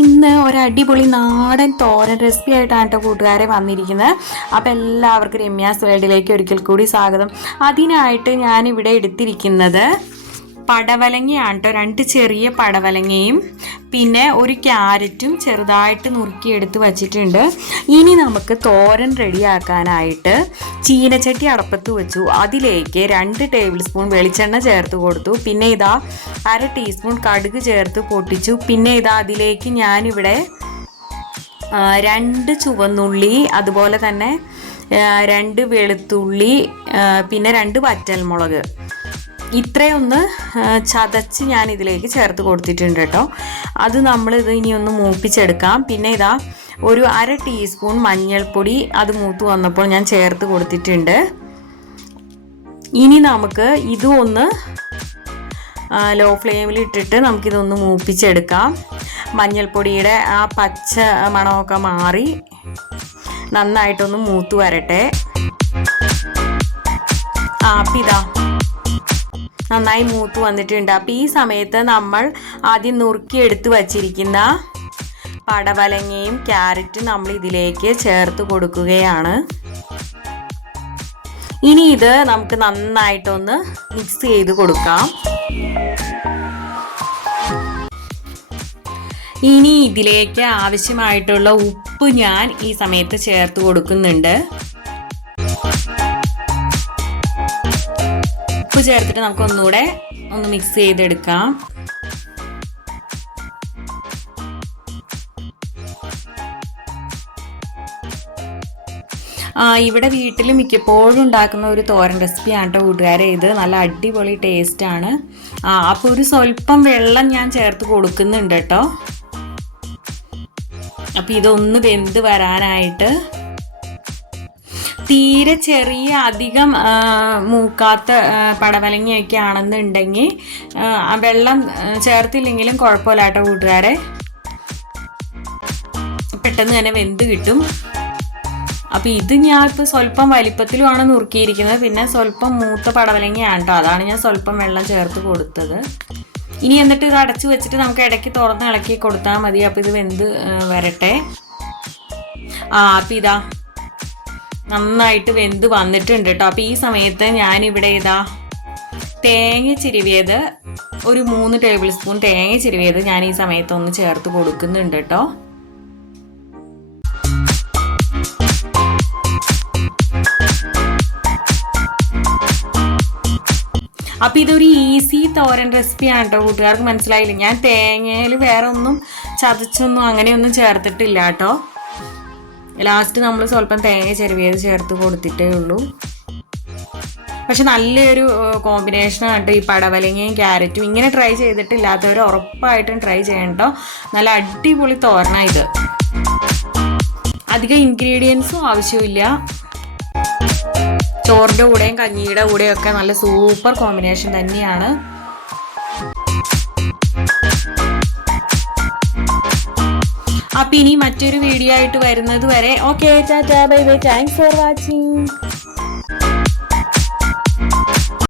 ഇന്ന് ഒരു അടിപൊളി നാടൻ തോരൻ റെസിപ്പി ആയിട്ടാണ് കേട്ടോ കൂട്ടുകാരെ വന്നിരിക്കുന്നത്. അപ്പോൾ എല്ലാവർക്കും രമ്യാസ് വേൾഡിലേക്ക് ഒരിക്കൽ കൂടി സ്വാഗതം. അതിനായിട്ട് ഞാനിവിടെ എടുത്തിരിക്കുന്നത് പടവലങ്ങയാണ് കേട്ടോ. 2 ചെറിയ പടവലങ്ങയും പിന്നെ ഒരു ക്യാരറ്റും ചെറുതായിട്ട് നുറുക്കിയെടുത്ത് വച്ചിട്ടുണ്ട്. ഇനി നമുക്ക് തോരൻ റെഡിയാക്കാനായിട്ട് ചീനച്ചട്ടി അടപ്പത്ത് വെച്ചു. അതിലേക്ക് 2 ടേബിൾ സ്പൂൺ വെളിച്ചെണ്ണ ചേർത്ത് കൊടുത്തു. പിന്നെ ഇതാ 1/2 ടീസ്പൂൺ കടുക് ചേർത്ത് പൊട്ടിച്ചു. പിന്നെ ഇതാ അതിലേക്ക് ഞാനിവിടെ 2 ചുവന്നുള്ളി, അതുപോലെ തന്നെ 2 വെളുത്തുള്ളി, പിന്നെ 2 വറ്റൽമുളക് ഇത്രയൊന്ന് ചതച്ച് ഞാൻ ഇതിലേക്ക് ചേർത്ത് കൊടുത്തിട്ടുണ്ട് കേട്ടോ. അത് നമ്മളിത് ഇനി ഒന്ന് മൂപ്പിച്ചെടുക്കാം. പിന്നെ ഇതാ ഒരു 1/2 ടീസ്പൂൺ മഞ്ഞൾപ്പൊടി അത് മൂത്ത് വന്നപ്പോൾ ഞാൻ ചേർത്ത് കൊടുത്തിട്ടുണ്ട്. ഇനി നമുക്ക് ഇതും ഒന്ന് ലോ ഫ്ലെയിമിൽ ഇട്ടിട്ട് നമുക്കിതൊന്ന് മൂപ്പിച്ചെടുക്കാം. മഞ്ഞൾപ്പൊടിയുടെ ആ പച്ച മണമൊക്കെ മാറി നന്നായിട്ടൊന്ന് മൂത്ത് വരട്ടെ. അപ്പം ഇതാ നന്നായി മൂത്ത് വന്നിട്ടുണ്ട്. അപ്പോൾ ഈ സമയത്ത് നമ്മൾ ആദ്യം നുറുക്കിയെടുത്ത് വച്ചിരിക്കുന്ന പടവലങ്ങയും ക്യാരറ്റും നമ്മൾ ഇതിലേക്ക് ചേർത്ത് കൊടുക്കുകയാണ്. ഇനി ഇത് നമുക്ക് നന്നായിട്ടൊന്ന് മിക്സ് ചെയ്ത് കൊടുക്കാം. ഇനി ഇതിലേക്ക് ആവശ്യമായിട്ടുള്ള ഉപ്പ് ഞാൻ ഈ സമയത്ത് ചേർത്ത് കൊടുക്കുന്നുണ്ട്. ഉപ്പ് ചേർത്തിട്ട് നമുക്ക് ഒന്നുകൂടെ ഒന്ന് മിക്സ് ചെയ്തെടുക്കാം. ഇവിടെ വീട്ടിൽ മിക്കപ്പോഴും ഉണ്ടാക്കുന്ന ഒരു തോരൻ റെസിപ്പിയാണ് കേട്ടോ കൂട്ടുകാരെ. ഇത് നല്ല അടിപൊളി ടേസ്റ്റാണ്. അപ്പോൾ ഒരു സ്വല്പം വെള്ളം ഞാൻ ചേർത്ത് കൊടുക്കുന്നുണ്ട് കേട്ടോ. അപ്പോൾ ഇതൊന്ന് വെന്ത് വരാനായിട്ട് തീരെ ചെറിയ അധികം മൂക്കാത്ത പടവലങ്ങയൊക്കെ ആണെന്നുണ്ടെങ്കിൽ വെള്ളം ചേർത്തില്ലെങ്കിലും കുഴപ്പമില്ല കേട്ടോ കൂട്ടുകാരെ, പെട്ടെന്ന് തന്നെ വെന്ത് കിട്ടും. അപ്പോൾ ഇത് ഞാൻ ഇപ്പോൾ സ്വല്പം വലിപ്പത്തിലുമാണ് നുറുക്കിയിരിക്കുന്നത്. പിന്നെ സ്വല്പം മൂത്ത പടവലങ്ങയാണ് കേട്ടോ, അതാണ് ഞാൻ സ്വല്പം വെള്ളം ചേർത്ത് കൊടുത്തത്. ഇനി എന്നിട്ട് ഇത് അടച്ചു വെച്ചിട്ട് നമുക്ക് ഇടയ്ക്ക് തുറന്ന് ഇളക്കി കൊടുത്താൽ മതി. അപ്പോൾ ഇത് വെന്ത് വരട്ടെ. അപ്പോൾ ഇതാ നന്നായിട്ട് വെന്ത് വന്നിട്ടുണ്ട് കേട്ടോ. അപ്പോൾ ഈ സമയത്ത് ഞാനിവിടെ ഇതാ തേങ്ങ ചിരവിയത് ഒരു 3 ടേബിൾ സ്പൂൺ തേങ്ങ ചിരവിയത് ഞാൻ ഈ സമയത്ത് ഒന്ന് ചേർത്ത് കൊടുക്കുന്നുണ്ട് കേട്ടോ. അപ്പോൾ ഇതൊരു ഈസി തോരൻ റെസിപ്പിയാണ് കേട്ടോ കൂട്ടുകാർക്ക്. മനസ്സിലായില്ല, ഞാൻ തേങ്ങയിൽ വേറെ ഒന്നും ചതച്ചൊന്നും അങ്ങനെയൊന്നും ചേർത്തിട്ടില്ല കേട്ടോ. ലാസ്റ്റ് നമ്മൾ സ്വല്പം തേങ്ങ ചിരവിയത് ചേർത്ത് കൊടുത്തിട്ടേ ഉള്ളൂ. പക്ഷെ നല്ലൊരു കോമ്പിനേഷനാണ് കേട്ടോ ഈ പടവലങ്ങയും ക്യാരറ്റും. ഇങ്ങനെ ട്രൈ ചെയ്തിട്ടില്ലാത്തവർ ഉറപ്പായിട്ടും ട്രൈ ചെയ്യണം കേട്ടോ. നല്ല അടിപൊളി തോരനാണ് ഇത്. അധികം ഇൻഗ്രീഡിയൻസും ആവശ്യമില്ല. ചോറിൻ്റെ കൂടെയും കഞ്ഞിയുടെ കൂടെയും ഒക്കെ നല്ല സൂപ്പർ കോമ്പിനേഷൻ തന്നെയാണ്. അപ്പം ഇനി മറ്റൊരു വീഡിയോ ആയിട്ട് വരുന്നത് വരെ okay, tata bye bye, thanks for watching.